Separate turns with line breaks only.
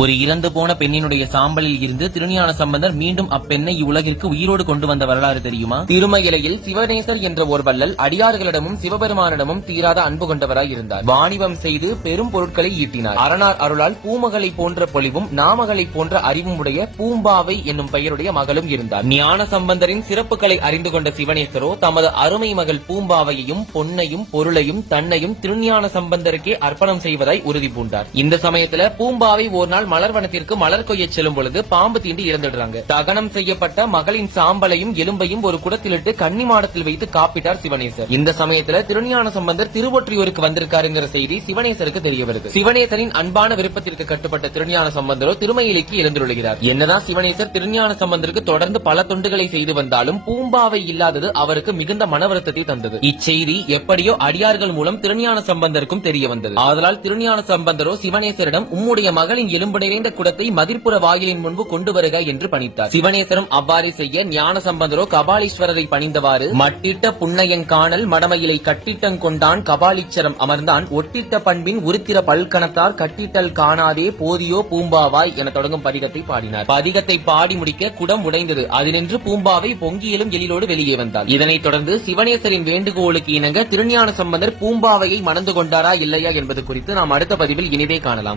ஒரு இறந்து போன பெண்ணினுடைய சாம்பலில் இருந்து திருஞான சம்பந்தர் மீண்டும் அப்பெண்ணை இவ்வுலகிற்கு உயிரோடு கொண்டு வந்த வரலாறு தெரியுமா? திருமயிலையில் சிவநேசர் என்ற ஒரு வள்ளல் அடியார்களிடமும் சிவபெருமானிடமும் தீராத அன்பு கொண்டவராய் இருந்தார். வாணிபம் செய்து பெரும் பொருட்களை ஈட்டினார். அரணார் அருளால் பூமகளை போன்ற பொலிவும் நாமகளை போன்ற அறிவும் உடைய பூம்பாவை என்னும் பெயருடைய மகளும் இருந்தார். ஞான சம்பந்தரின் சிறப்புகளை அறிந்து கொண்ட சிவனேசரோ தமது அருமை மகள் பூம்பாவையையும் பொன்னையும் பொருளையும் தன்னையும் திருஞான சம்பந்தருக்கே அர்ப்பணம் செய்வதாய் உறுதி பூண்டார். இந்த சமயத்துல பூம்பாவை ஒரு நாள் மலர்வனத்திற்கு மலர் கொய்ய செல்லும் பொழுது பாம்பு தீண்டி இறந்துடுறாங்க. தகனம் செய்யப்பட்ட மகளின் சாம்பலையும் எலும்பையும் ஒரு குடத்திலிட்டு கன்னி மாடத்தில் வைத்து காப்பிட்டார் சிவனேசர். இந்த சமயத்துல திருஞான சம்பந்தர் திருவொற்றியூருக்கு வந்திருக்காருங்கிற செய்தி சிவனேசருக்கு தெரிய வருது. சிவனேசரின் அன்பான விருப்பத்திற்கு கட்டுப்பட்ட திருஞான சம்பந்தரோ திருமயிலைக்கு எழுந்துள்ளார் என்னதான் சிவனேசர் திருஞான சம்பந்தருக்கு தொடர்ந்து பல தொண்டுகளை செய்து வந்தாலும் பூம்பாவை இல்லாதது அவருக்கு மிகுந்த மன வருத்தத்தை தந்தது. இச்செய்தி எப்படியோ அடியார்கள் மூலம் திருஞான சம்பந்தருக்கும் தெரிய வந்தது. ஆதலால் திருஞான சம்பந்தரோ சிவனேசரிடம் உம்முடைய மகளின் எலும்பு நிறைந்த குடத்தை மதிர்ப்புற வாயிலின் முன்பு கொண்டு வருக என்று பணித்தார். சிவனேசரும் அவ்வாறு செய்ய ஞான சம்பந்தரோ கபாலீஸ்வரரை பணிந்தவாறு மட்டிட்ட புன்னையங்கானல் மடமையிலை கட்டிட்டங் கொண்டான் கபாலீச்சரம் அமர்ந்தான். ஒட்டிட்ட பண்பின் உருத்திர பல்கணத்தார் கட்டிட்டல் காணாதே போதியோ பூம்பாவாய் என தொடங்கும் பதிகத்தை பாடினார். பதிகத்தை பாடி முடிக்க குடம் உடைந்தது. அதினின்று பூம்பாவை பொங்கியிலும் எழிலோடு வெளியே வந்தார். இதனைத் தொடர்ந்து சிவனேசரின் வேண்டுகோளுக்கு இணங்க திருஞான சம்பந்தர் பூம்பாவையை மணந்து கொண்டாரா இல்லையா என்பது குறித்து நாம் அடுத்த பதிவில் இனிதே காணலாம்.